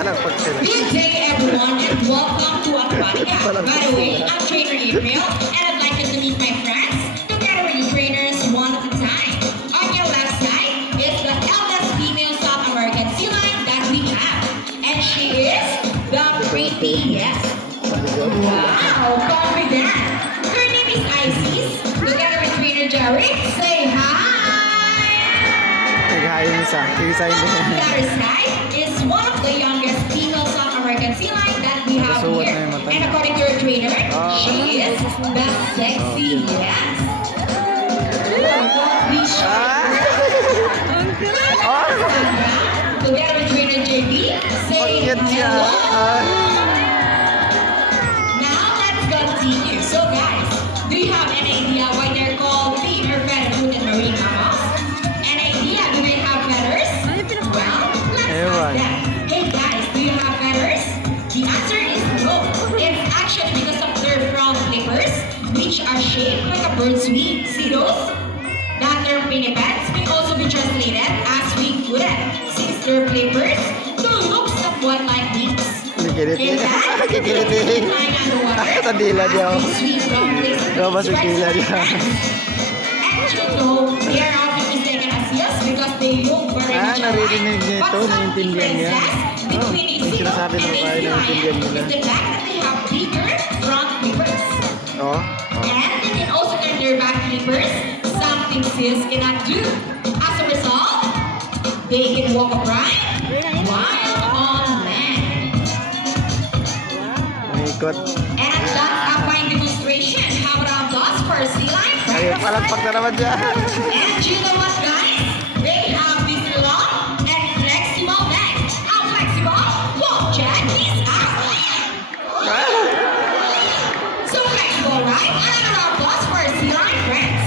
Palakpak sila. Good day everyone and welcome to Aquatica. By the way, I'm Trainer April and I'd like you to meet my friends. Together with the trainers one at a time. On your left side is the eldest female South American sea lion that we have. And she is the prettiest. Wow, confident. Her name is Isis. Together with Trainer Jerry, say hi. Naghahain isa. Isa On hindi. the other side is one of the youngest female South American sea lion that we have Nasuot here. na yung mata And niya. according to her trainer, she is the sexiest. We together with trainer JB, say Bakit siya? hello. Now let's continue. So guys, do you have an idea why they're called feeder feather-footed marine mammals? An idea? Do they have feathers? Well, let's Ewan. ask them. Hey guys, do you have feathers? The answer is no. It's actually because of their front flippers, which are shaped like a bird's wing. See those? That term pinnipeds may also be translated as wing-footed, since their flippers don't look somewhat like wings. Kikilit In niya. fact, Kikilit they niya. flying underwater Sa dila niya. as they swim from place to Lumabas place yung dila right niya. And you know, they are often mistaken as seals because they look very much alike. naririnig niya ito, But some naiintindihan niya. differences between a yung seal sinasabi and ng a bahay, sea lion naiintindihan nila. is the fact that they have bigger front flippers. Oh. And they can also turn their back flippers, something seals cannot do. As a result, they can walk upright while on land. Umikot. And that's a fine demonstration. How about those for sea lion? Ayun, palakpak na naman siya. And you know what, guys? They have this long and flexible legs. How flexible? Well, check this out. So flexible, right? Another applause for our sea lion friends.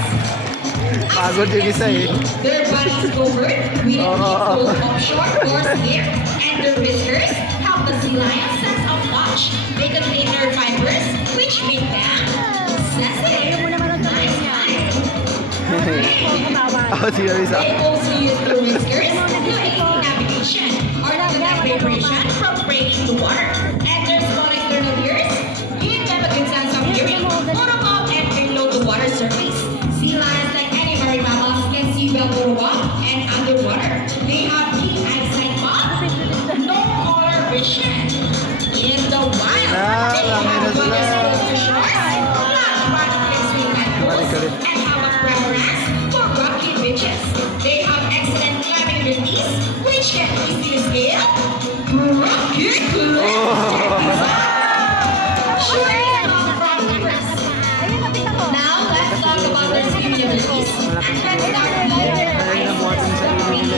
Pagod yung isa eh. Their bodies covered with a Oh. thick coat of short coarse hair, and their whiskers help the sea lion's sense of touch. They contain nerve fibers, which make them sensitive. Nice, nice. Ako siya isa. They also use their whiskers to aid in navigation or to prevent vibration from breaking the water. And their small external ears give them a good sense of hearing, both above and below the water surface. Sea lions, like any marine mammals, can see well both above and underwater. They have keen eyesight, but no color vision. In the wild, they have dami na sila. longer skills to shores, large bodies swim and pools, and have a preference for rocky beaches. They have excellent climbing abilities, which can easily scale rocky cliffs. Shooting long front flippers. Now let's talk about their swimming abilities. And let's start with their eyes.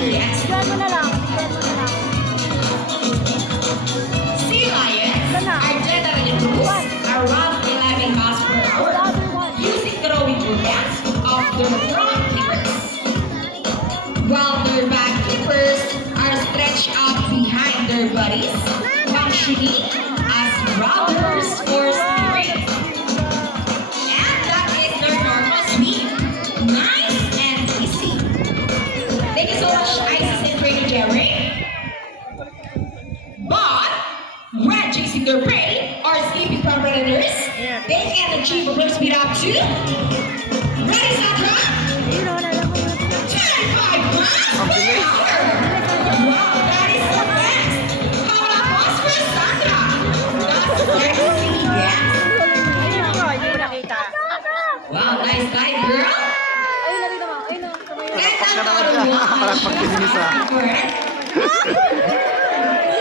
Sea lions are generally cruise around 11 miles per hour using throwing movements of their front flippers, while their back flippers are stretched out behind their bodies, functioning as rudders for steering. And that is their normal speed. Nice and easy. Thank you so much, Isis and Trainer Jerry. But when chasing their prey or sleeping predators, they can achieve a burst speed up to. Ready, Sandra? 25 miles per hour. Wow, that is so fast. How about us for Sandra? That's sexy, yes. Wow, nice dive, girl. And another one. Palakpak din yung isa.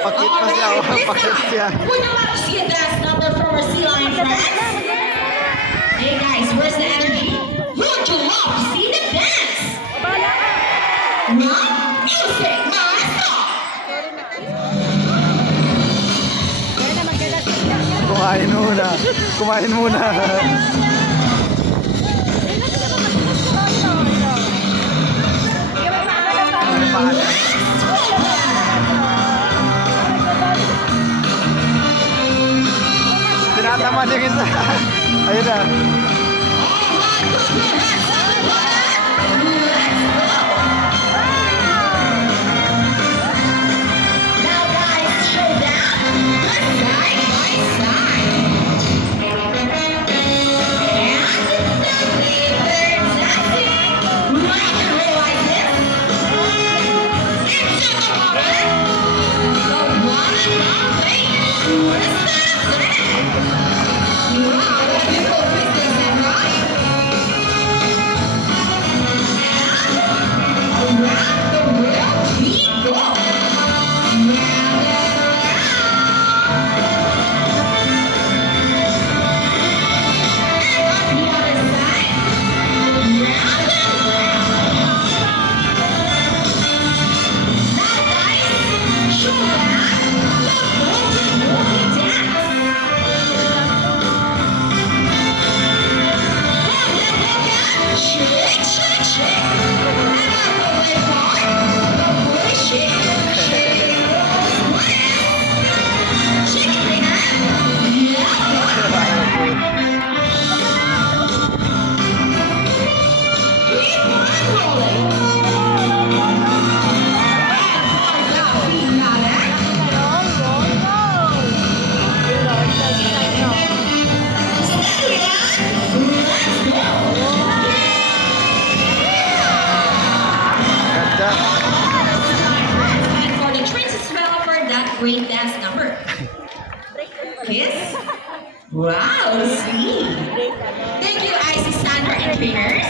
Pakit pa siya. Alright, Pakit this siya. time, would you like to see a dance number from our sea lion friends? Hey guys, where's the energy? Would you love to see the dance? Well, music, maestro! Kumain muna. Kumain muna. Tinatamad yung isa. Ayun na. Now guys, show them Wow, sweet. Thank you, Icy Sandra and trainers.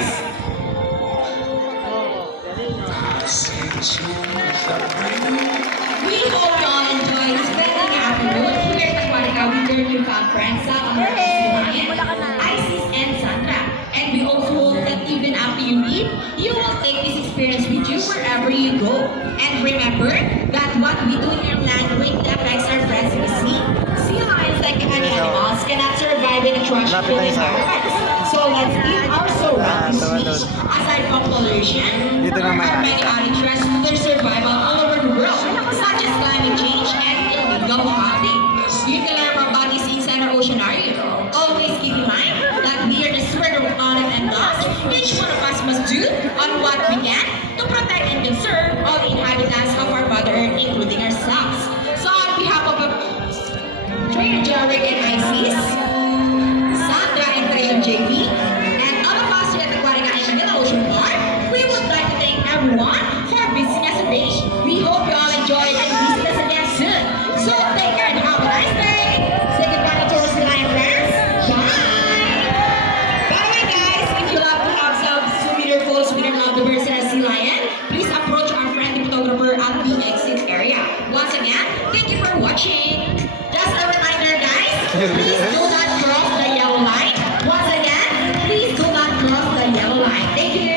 We hope you all enjoyed spending the afternoon here at Aquatica with your new conference on Isis and Sandra. And we also hope that even after you leave, you will take this experience with you wherever you go. And remember that what we do here on land greatly affects our friends in the sea. Sea lions, like any animals, cannot survive in a trash full environment. So let's keep our surroundings sweet. Aside from pollution, Dito there naman are yan. many other threats to their survival all over the world, such as climate change and illegal hunting. You can learn more about these inside our oceanarium. Always keep in mind that we are the steward of honor and loss. Each one of us must do on what we can to protect and conserve all the inhabitants of our Mother Earth, including ourselves. So on behalf of Trainer Jarek and Isis, Sandra and Trainer JB, and all of us here at Aquatica and Manila Ocean Park, we would like to thank everyone for visiting us today. We hope you all enjoyed and visit us again soon. So take care and have a nice day. Say goodbye to our Sea Lion friends. Bye. By the way, guys, if you love to have some souvenir photos with your loved ones and a sea lion, please approach our friendly photographer at the exit area. Once again, thank you for watching. Just a reminder, guys, please do not cross the yellow line. Once again, please do not cross the yellow line. Thank you.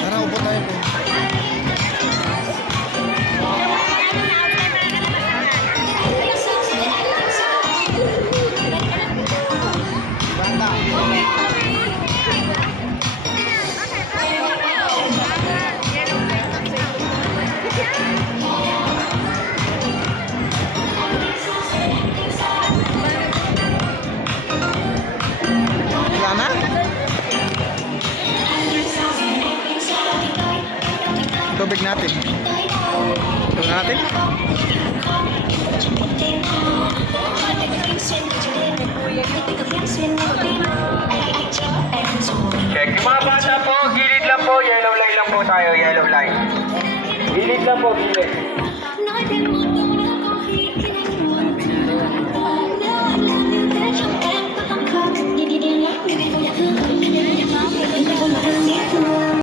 Tara, upo tayo po. Wala na? Tubig natin. Tubig natin? Check. Yung mga bata po, gilid lang po. Yellow line lang po tayo. Yellow line. Gilid lang po, gilid.